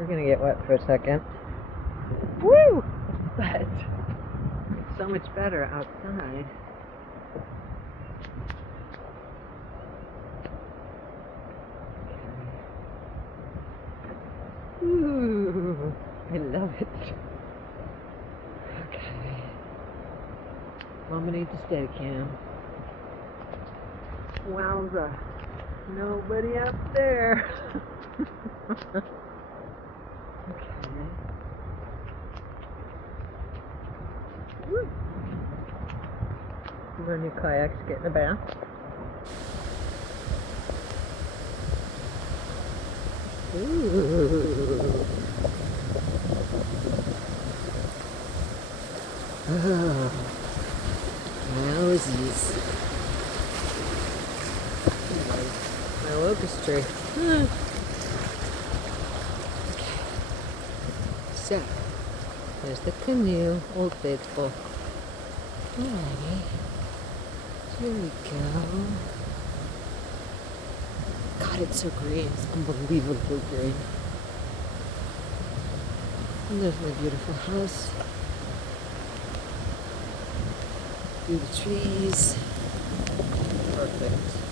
We're gonna get wet for a second. Woo! But it's so much better outside. Ooh, I love it. Okay. Mama needs a steady cam. Wowza. Nobody up there. Okay. Woo. Our new kayaks get in the bath. Ooh. Oh. Wowsies. My locust tree. Okay. So, there's the canoe, Old Faithful. Alrighty. Here we go. God, it's so green. It's unbelievably green. And there's my beautiful house. Through the trees. Perfect.